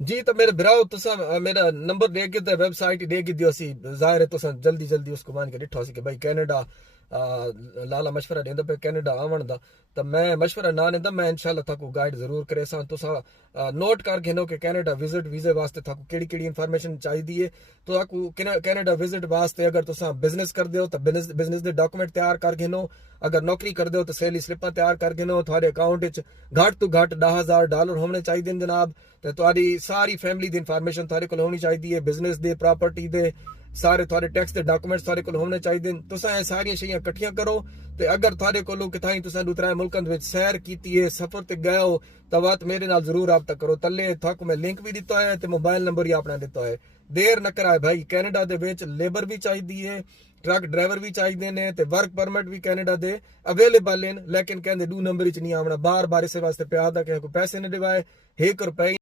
जी तो मेरे भराओ तुसा मेरा नंबर दे के ते वेबसाइट दे के दियो सी जाहिर है तुसा जल्दी जल्दी उसको मान के डिठो सी कि भाई कनाडा लाला मशवरा देंदा पे कनाडा आवन दा। तो मैं मशवरा ना देंदा, मैं इंशाल्लाह थाको गाइड जरूर करे सा। तुसा नोट कर घेनो कि कनाडा विजिट वीजे वास्ते थाको केड़ी केड़ी इंफॉर्मेशन चाहिए। तो थाको कनाडा विजिट वास्ते अगर तुसा बिजनेस कर दो तो बिजनेस दे डॉक्यूमेंट तैयार कर घेनो। अगर नौकरी कर दो तो सैलरी स्लिपां तैयार कर घेनो। थोड़े अकाउंट च घट तो घट $10,000 होने चाहिए जनाब। तो तुहाडी सारी फैमिली दी इंफॉर्मेशन थारे कोल होनी चाहिए, बिजनेस दे प्रॉपर्टी दे सारे थोड़े टैक्स के डॉक्यूमेंट्स थारे कोल होने चाहिए। तुसा ये सारी चीज़ां कट्ठियां करो। तो अगर थारे कोलों किथाई तुसा दूसरे मुल्कन विच सैर कीती है, सफर ते गए हो, तो बात मेरे नाल जरूर रब्ता करो। तले थाको मैं लिंक भी दिता है, तो मोबाइल नंबर ही अपना दिता है। देर न कराए भाई, कैनेडा दे विच लेबर भी चाहिए है, ट्रक ड्राइवर भी चाहिए ने, ते वर्क परमिट भी कैनेडा दे अवेलेबल हैं। लेकिन कहते 2 नंबर च नहीं आवना, बार बार इस वास्ते प्यार दा कि पैसे नहीं दिवाए, 1 रुपए